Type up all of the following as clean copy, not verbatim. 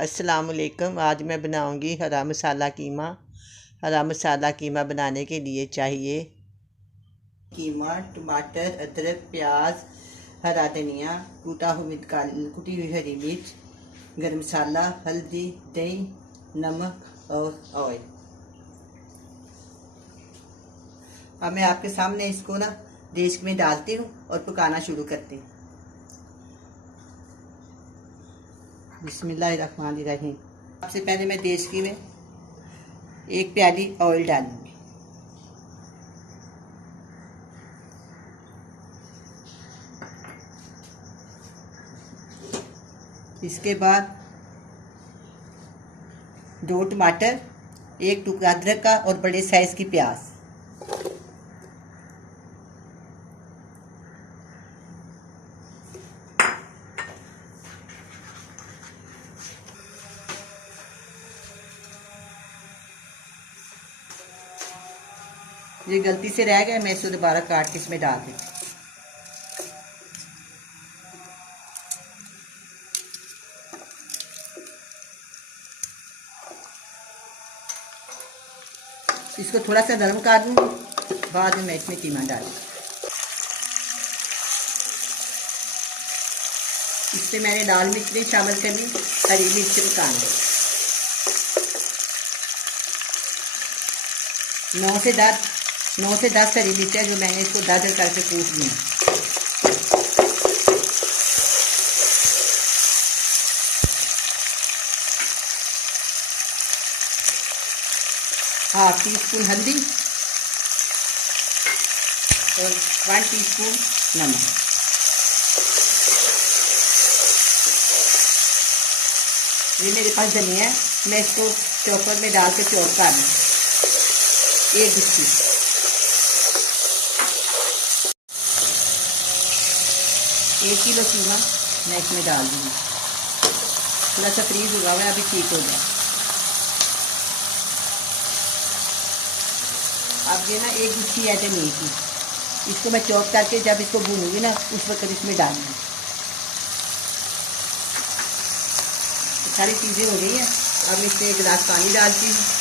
अस्सलाम वालेकुम। आज मैं बनाऊंगी हरा मसाला कीमा। हरा मसाला कीमा बनाने के लिए चाहिए कीमा, टमाटर, अदरक, प्याज, हरा धनिया, कुटी हुई हरी मिर्च, गरम मसाला, हल्दी, दही, नमक और ऑयल। अब मैं आपके सामने इसको देश में डालती हूँ और पकाना शुरू करती हूँ। बिस्मिल्लाहिर्रहमानिर्रहीम। सबसे पहले मैं देशकी में 1 प्याली ऑयल डालूंगी। इसके बाद 2 टमाटर, 1 टुकड़ा अदरक का और बड़े साइज की प्याज। ये गलती से रह गया, मैं इसको दोबारा काट के इसमें डाल दूँ। इसको थोड़ा सा नरम कर दूँगी, बाद में मैं इसमें कीमा डालूँगी। इसमें मैंने लाल मिर्च भी शामिल करनी, हरी मिर्च पकानी। 9 से 10 हरी मिर्च है जो मैंने इसको दरदर करके कूट ली। ½ टीस्पून हल्दी और 1 टीस्पून नमक। ये मेरे पास धनिया है, मैं इसको चॉपर में डाल के चॉप कर लूँ। 1 गुच्छी। एक किलो कीमा मैं इसमें डाल दूँगी। थोड़ा सा फ्रीज हुआ है, अभी ठीक हो जाए। अब ये 1 गुच्छी है धनिया की, इसको मैं चॉप करके जब इसको भूनूंगी उस वक्त इसमें डालूंगी। सारी चीज़ें हो गई हैं। अब इसमें 1 गिलास पानी डालती हूँ।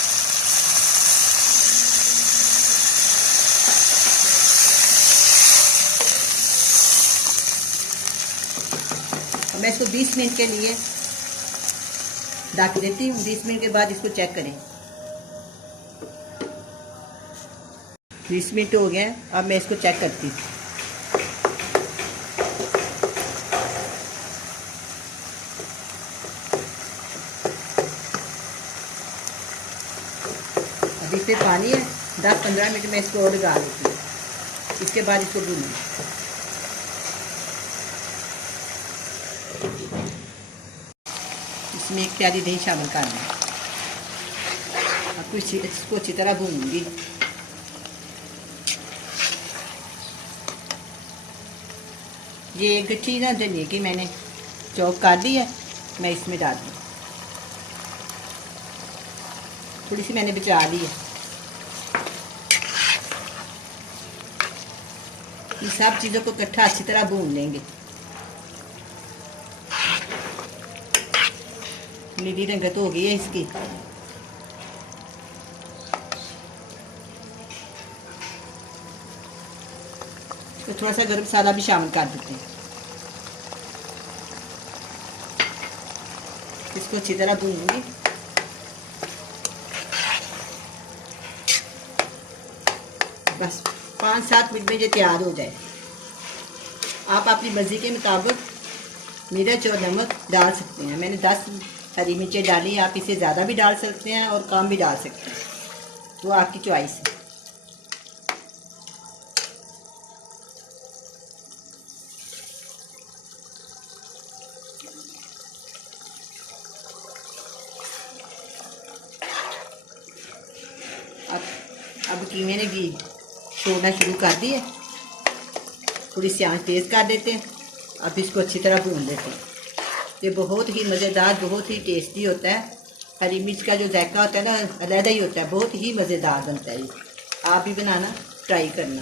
मैं इसको 20 मिनट के लिए ढक देती हूँ। 20 मिनट के बाद इसको चेक करें। 20 मिनट हो गए हैं, अब मैं इसको चेक करती हूँ। अभी इसमें पानी है, 10-15 मिनट में इसको और लगा देती हूँ। इसके बाद इसको भूनूंगी। इसमें 1 प्याली दही शामिल करना। अब इसको अच्छी तरह भूनूंगी। ये 1 गट्ठी धनिया की मैंने चॉप कर दी है, मैं इसमें डाल दूँ। थोड़ी सी मैंने बचा ली है। इन सब चीज़ों को इकट्ठा अच्छी तरह भून लेंगे। नीली रंगत हो गई है इसकी। तो थोड़ा सा गरम मसाला भी शामिल कर देते हैं। इसको अच्छी तरह भूनूंगी। बस 5-7 मिनट में ये तैयार हो जाए। आप अपनी मर्जी के मुताबिक मिर्च और नमक डाल सकते हैं। मैंने 10 हरी मिर्चें डाली, आप इसे ज़्यादा भी डाल सकते हैं और कम भी डाल सकते हैं, वो आपकी चॉइस है। अब कीमे ने घी छोड़ना शुरू कर दी है। थोड़ी सी आंच तेज़ कर देते हैं। अब इसको अच्छी तरह भून लेते हैं। ये बहुत ही मज़ेदार, बहुत ही टेस्टी होता है। हरी मिर्च का जो जायका होता है अलग ही होता है, बहुत ही मज़ेदार बनता है। आप भी बनाना ट्राई करना।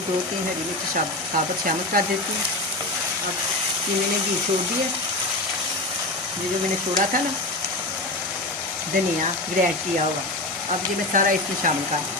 से 2-3 हरी मिर्च साबुत शामिल कर देती हूँ। अब ये मैंने घी छोड़ दिया, ये जो मैंने छोड़ा था ना धनिया ग्राइंड किया हुआ, अब ये मैं सारा इसमें शामिल कर दूँ।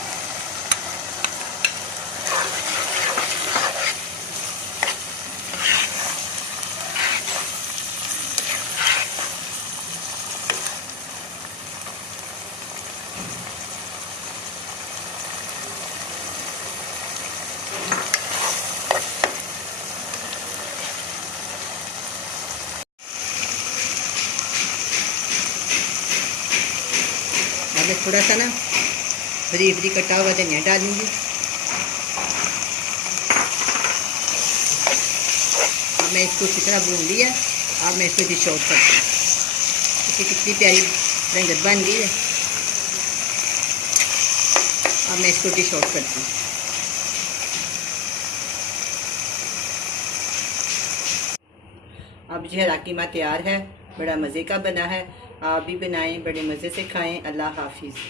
अब मैं थोड़ा सा ना बारीक बारीक कटा हुआ धनिया डालूंगी। अब मैं इसको अच्छी तरह भून लिया, अब मैं इसको डिश आउट करती हूँ। इसकी कितनी प्यारी रंगत बन गई है। अब मैं इसको डिश आउट करती हूँ। अब जो हरा कीमा तैयार है, बड़ा मज़े का बना है। आप भी बनाएं, बड़े मज़े से खाएं। अल्लाह हाफिज़।